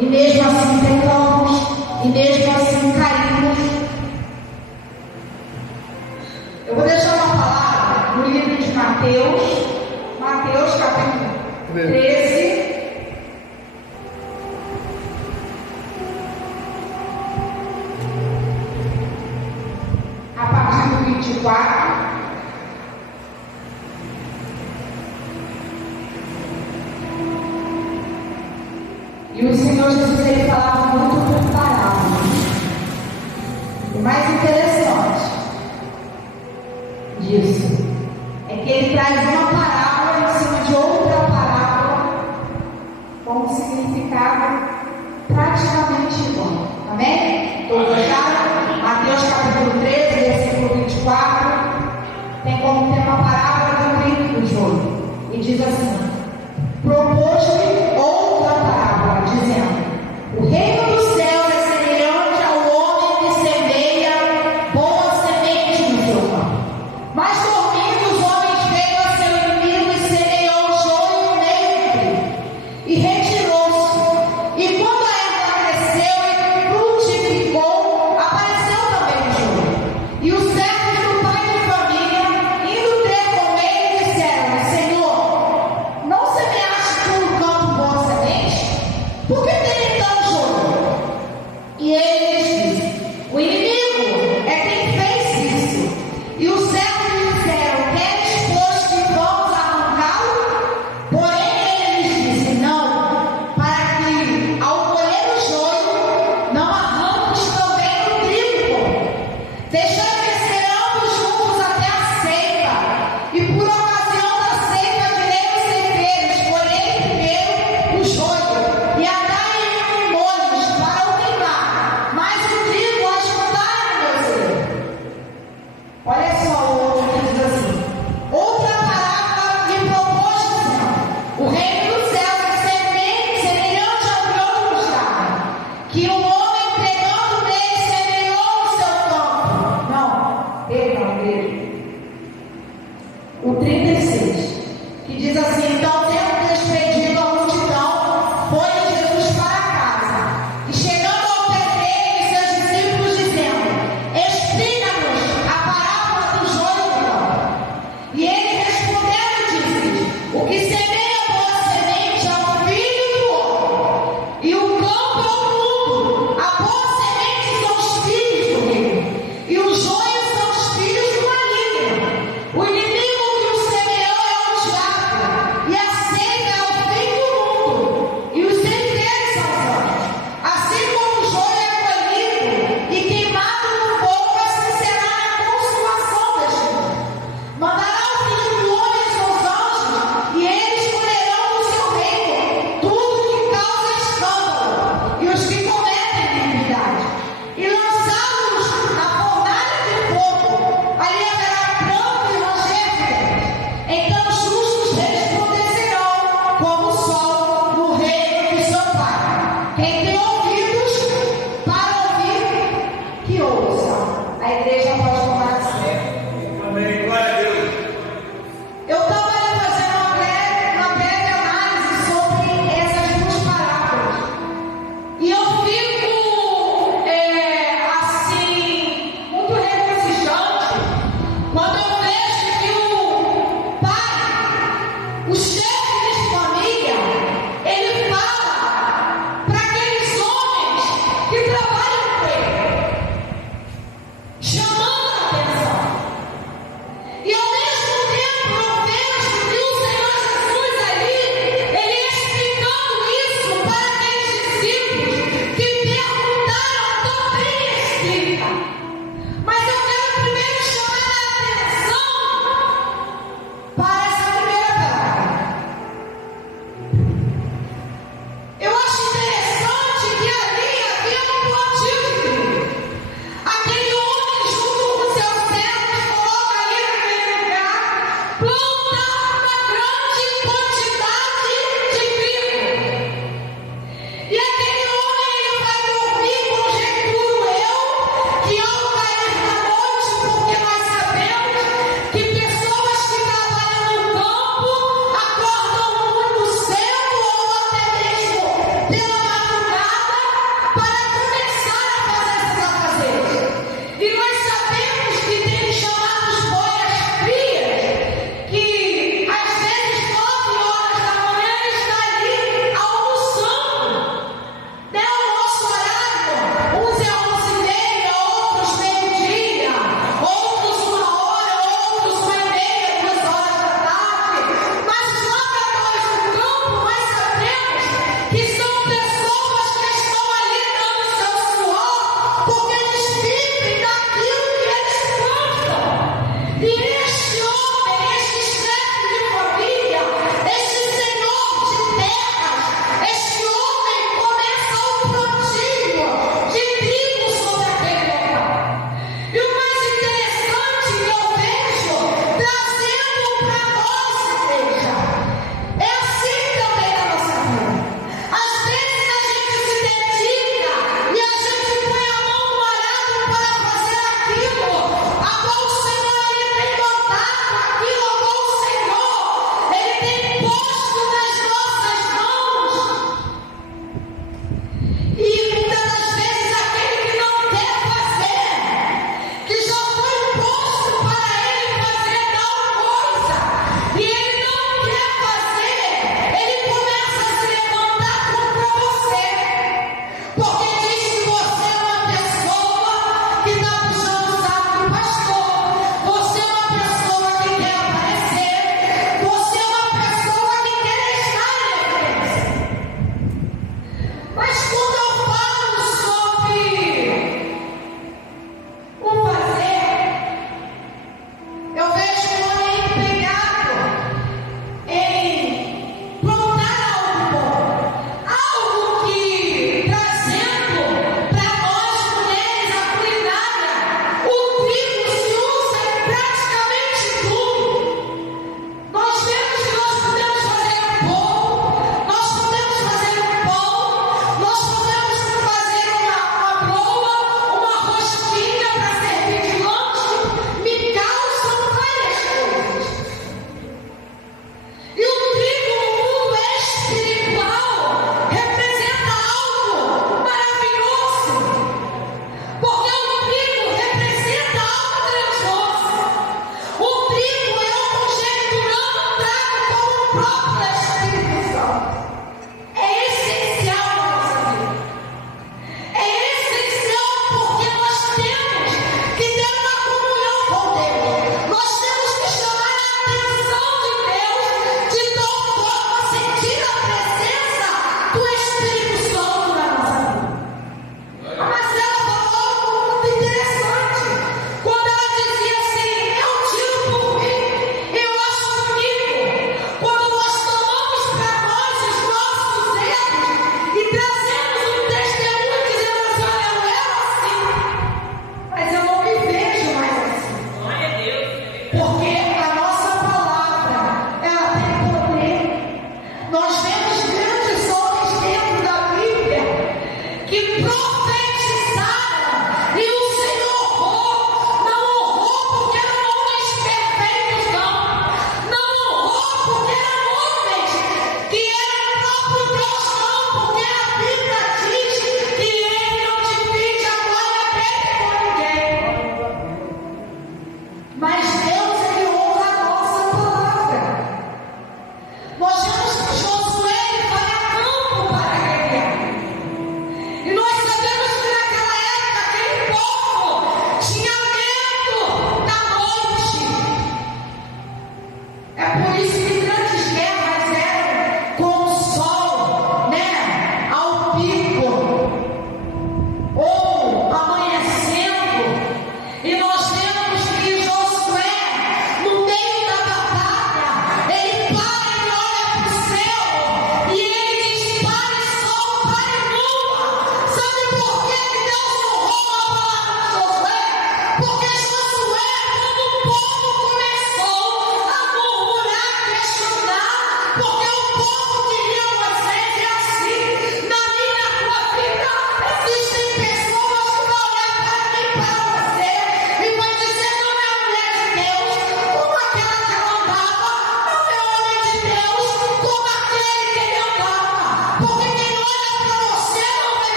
e mesmo assim pecamos, e mesmo assim caímos. Eu vou deixar uma palavra no livro de Mateus capítulo 13. A partir do 24. E o Senhor Jesus, ele falava muito por parábolas. O mais interessante disso é que ele traz uma parábola em cima de outra parábola com um significado praticamente igual. Amém? Todos acharam? Mateus capítulo 13, versículo 24, tem como tema a parábola do trigo do joio. E diz assim: propôs-lhe outra parábola, dizendo: o reino dos céus é semelhante ao homem que semeia boa semente no seu campo. Mas dormindo, os homens veio a seu inimigo e semeou o joio no meio do trigo, e retirou-se. E quando a erva cresceu e frutificou, apareceu também o joio. E os servos do pai de família, indo ter com ele, disseram: Senhor, não semeaste tu no campo boa semente? Por que tem então joio? E ele lhes disse: o inimigo é quem fez isso. E os servos lhe disseram: queres, pois, que vamos arrancá-lo? Porém ele lhes disse: não, para que ao colher o joio não arranques também o trigo. Deixai crescer ambos juntos até a ceifa. E por ocasião da ceifa direi aos ceifeiros: colhei primeiro o joio e atai-o em molhos para o queimar, mas o trigo ajuntai no meu celeiro. Olha só o outro que diz assim: outra parábola lhe propôs, dizendo: o reino dos céus é semelhante ao grão de mostarda, que um homem pegando nele semeou no seu campo. Não, perdão dele. O 36, que diz assim: então, tendo despedido a multidão, foi Jesus para casa. E chegando ao pé dele, seus discípulos dizendo: explica-nos a parábola do joio e do campo. E ele respondendo disse-lhes: o que semeia boa semente é o filho do homem, e o campo é o mundo. A boa semente são os filhos do reino, e o joio são os filhos do maligno. O inimigo que o semeou é o diabo, e a semente próprio Espírito Santo. É essencial na nossa vida. É essencial porque nós temos que ter uma comunhão com Deus. Nós temos que chamar a atenção de Deus de tal forma a sentir a presença do Espírito Santo na nossa vida. A Marcela falou algo muito interessante quando ela dizia assim: eu tiro por mim, eu acho bonito quando nós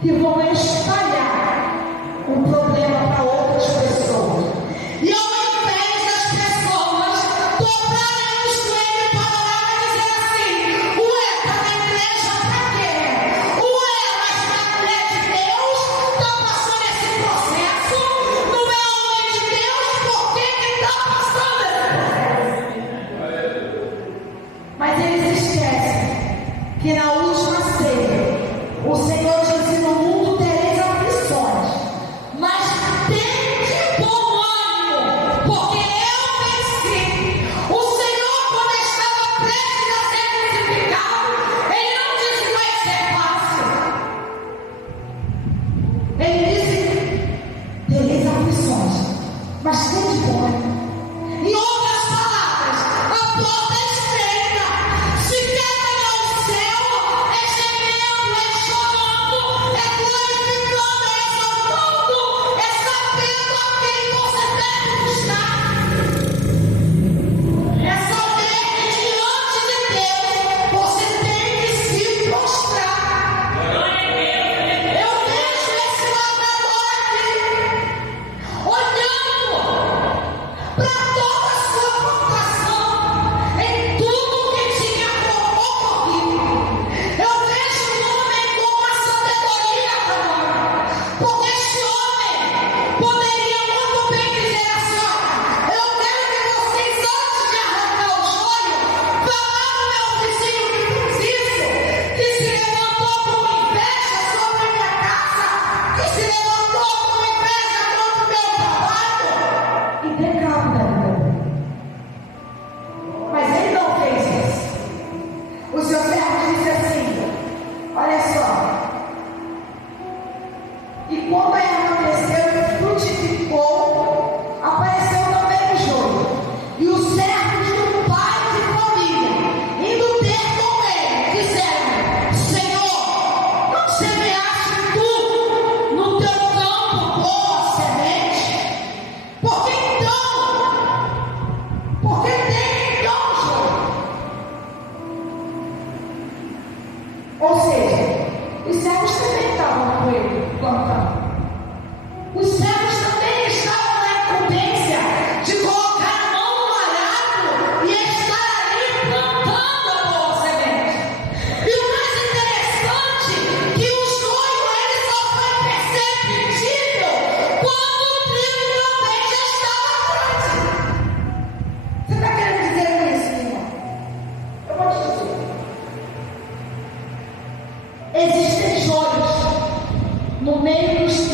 que vão espalhar o problema para outras pessoas. E ao invés das pessoas dobrarem o joelho para orar e dizer assim: ué, tá na igreja pra quê? Ué, mas na mulher de Deus está passando esse processo, não é homem de Deus, por que está passando esse processo? Mas eles esquecem que na última ceia o Senhor disse: no mundo tereis aflições, mas tende bom ânimo, porque eu venci. O Senhor, quando estava prestes a ser crucificado, Ele não disse: vai ser fácil. Ele disse: tereis aflições, mas tende bom ânimo. Em outras palavras, a porta é estreita. Se quer ganhar o céu, é gemendo, é chorando, é glorificando, é exaltando, é sabendo a quem você deve buscar. É saber que diante de Deus você tem que se prostrar. Eu vejo esse lavrador aqui, olhando para toda a sua plantação, em tudo que tinha ocorrido. Eu vejo um homem com uma sabedoria agora, porque este homem poderia muito bem dizer assim: olha, eu quero que vocês, antes de arrancar o joio, falar no meu vizinho que fez isso, que se levantou com inveja sobre a minha casa, que se levantou com inveja contra o meu trabalho, e dê cabo da vida dele. Mas ele não fez isso. O seu servo disse assim: olha só. E quando a erva cresceu e frutificou, apareceu também o joio. E os servos do pai de família, indo ter com ele, disseram: Senhor, não semeaste tu no teu campo boa semente? Porque tem então o joio. Ou seja, os servos também estavam com ele plantando. Os servos também estavam na incumbência de colocar a mão no arado e estar ali plantando a boa semente. E o mais interessante é que o joio ele só foi perceptível quando o trigo também já estava grande. Você está querendo dizer isso, irmão? Eu vou te dizer. Existem joios no meio dos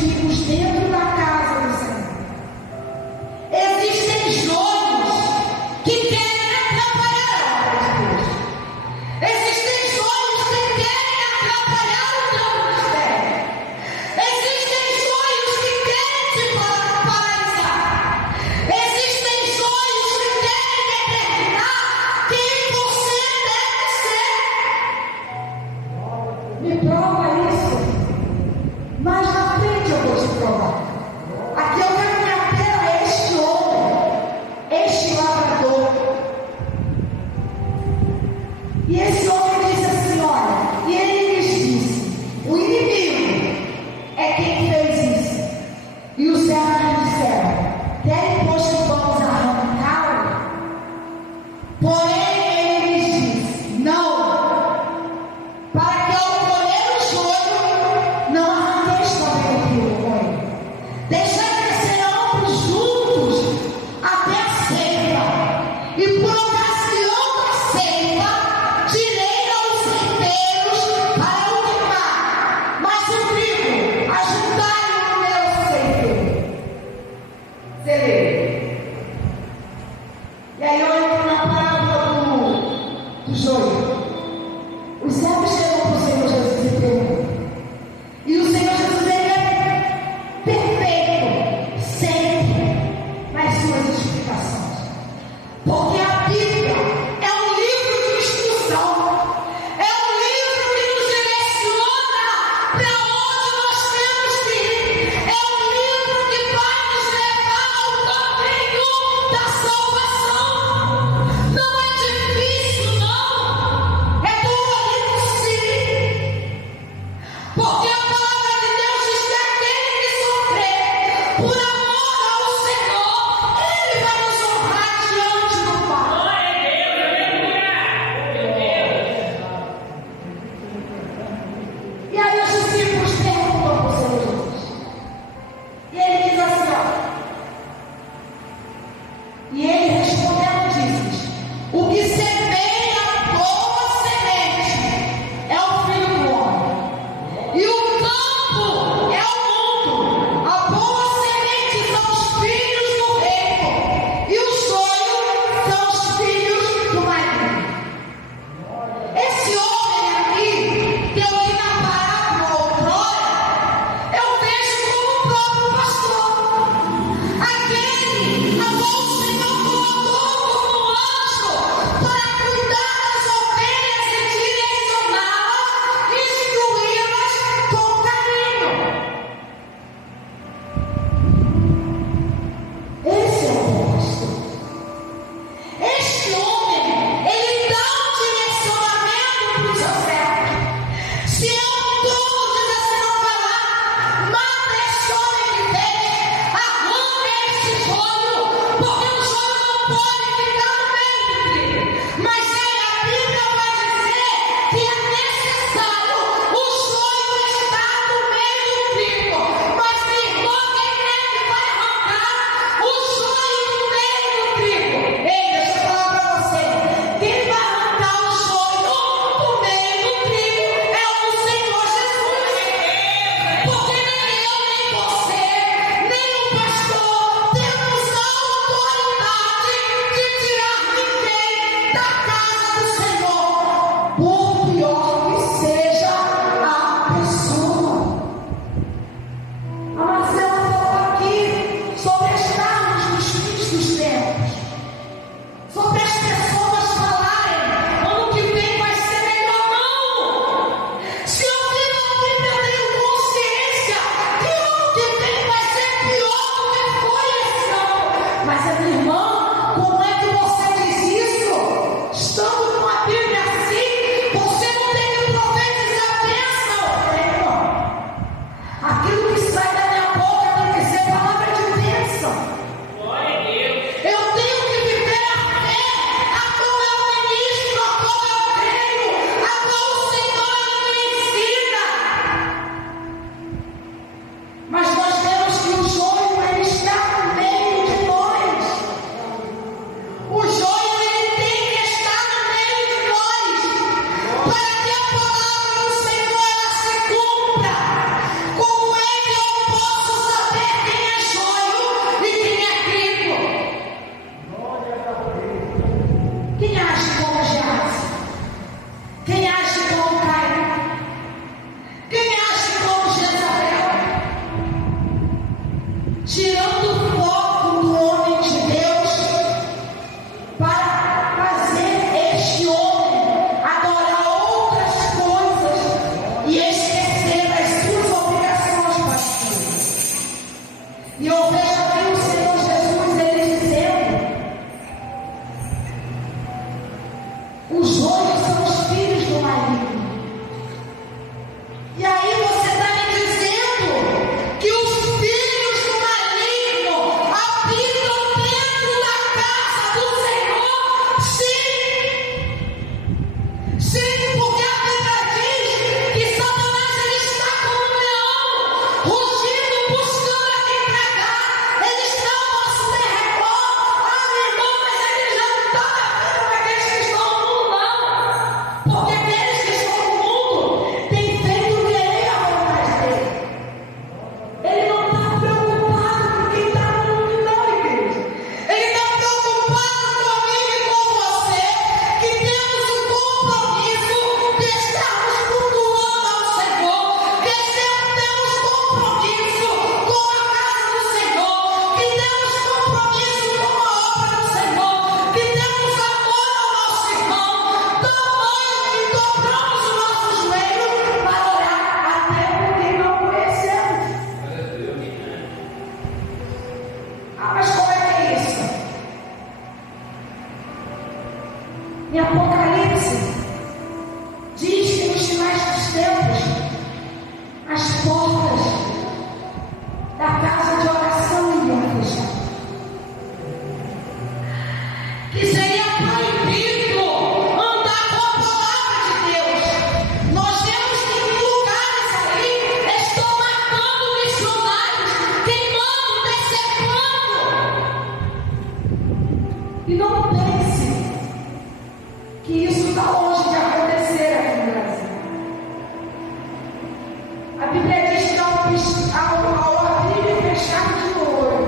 ao abrir e fechar de olho.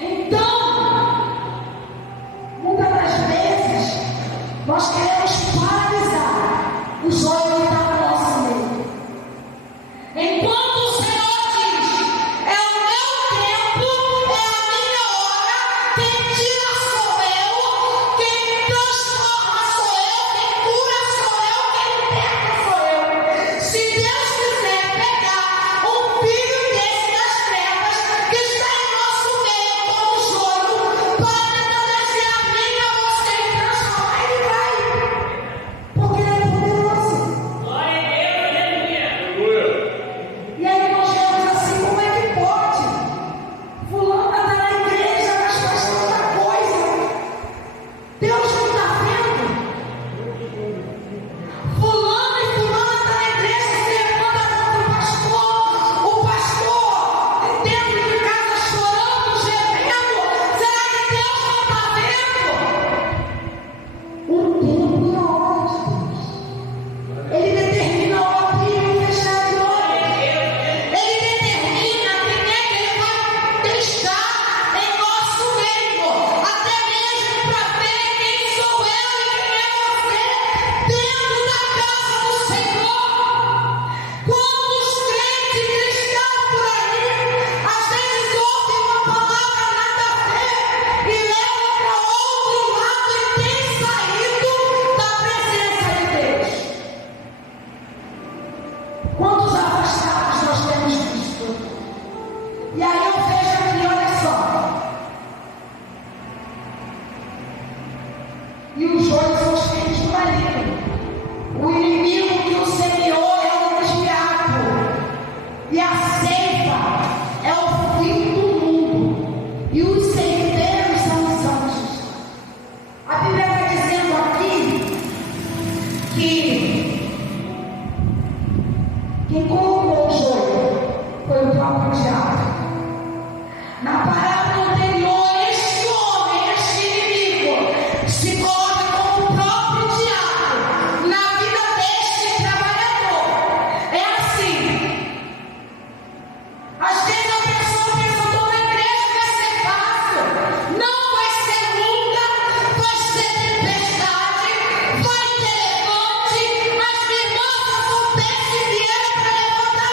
Então, muitas das vezes, nós queremos paralisar os olhos que estão no nosso meio. Enquanto o Senhor diz, é o meu tempo, é a minha hora, quem tira sou eu, quem transforma sou eu, quem cura sou eu, quem liberta sou eu. Se Deus quiser pegar um filho desse das trevas, que está em nosso meio como jogo, para trazer a mim, a você e transformar, ele vai. Porque ele é poderoso. E aí nós vemos assim, como é que pode? Fulano está na igreja, mas faz tanta coisa. Deus não está vendo? Fulano e fulana está na igreja, se levanta contra o pastor dentro de casa chorando, gemendo. Será que Deus não está vendo? O tempo e a hora de Deus. Ele determina o abrir e o fechar de olhos. Ele determina quem é que ele vai deixar em nosso meio, até mesmo para ver quem sou eu e quem é você dentro da casa do Senhor. Quantos crentes cristãos por aí, às vezes ouvem uma palavra nada a ver e levam para outro lado e têm saído da presença de Deus. Quantos afastados nós temos visto? E aí eu vejo aqui, olha só. E os olhos são os filhos do maligno. O inimigo que o semeou é o diabo. E a ceifa é o fim do mundo. E os ceifeiros são os anjos. A Bíblia está dizendo aqui que quem colocou o joio foi o próprio diabo. Na parábola anterior, este homem, este inimigo, se coloca como o próprio diabo na vida deste trabalhador. É assim. Às vezes a pessoa pensa, estou na igreja, vai ser fácil. Não vai ser luta, vai ser tempestade, vai ter levante. As irmãs são persevieram para levantar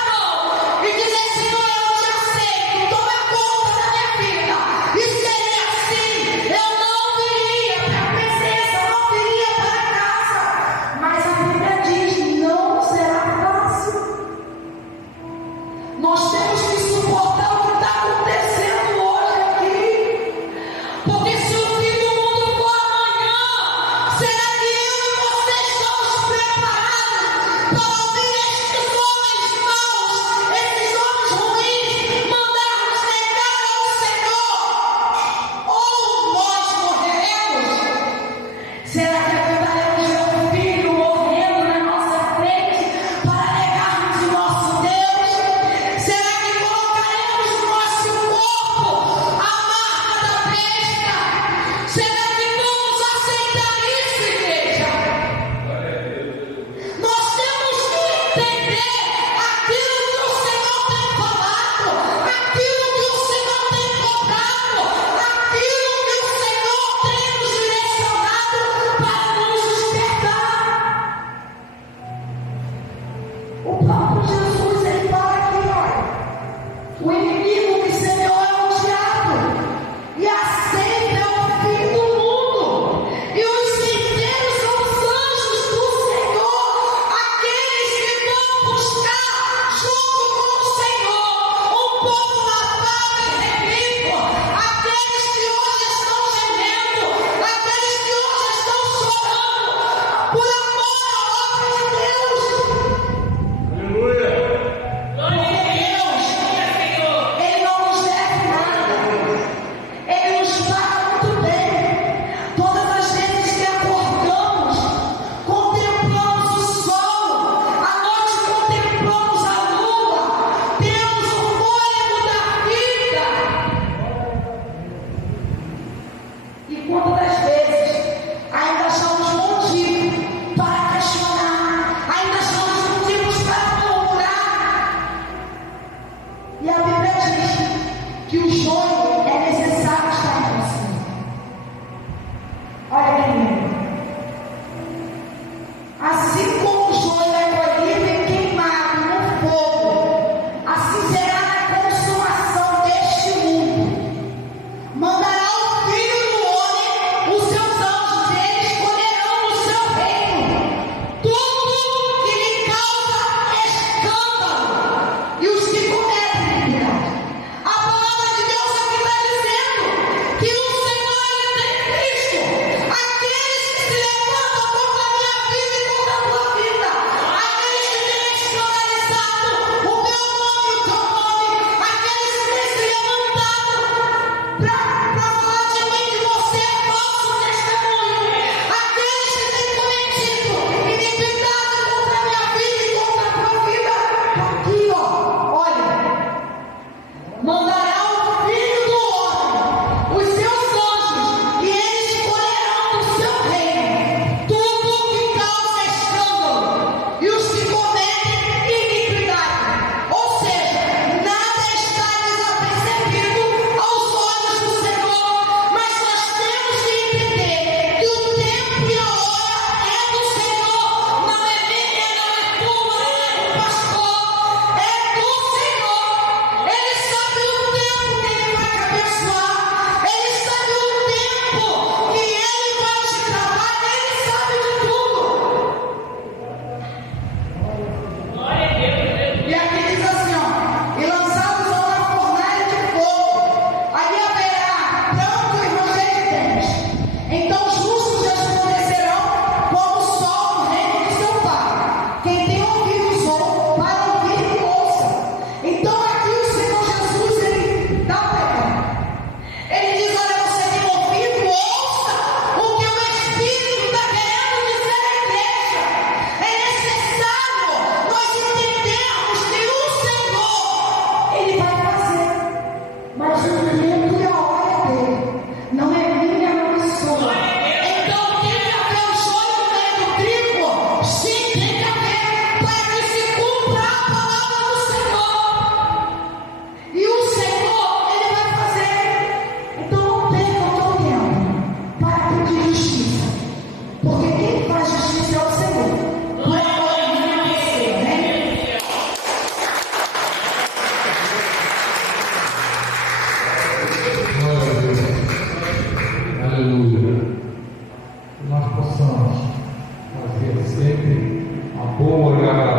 Aleluia. Que nós possamos fazer sempre uma boa oração.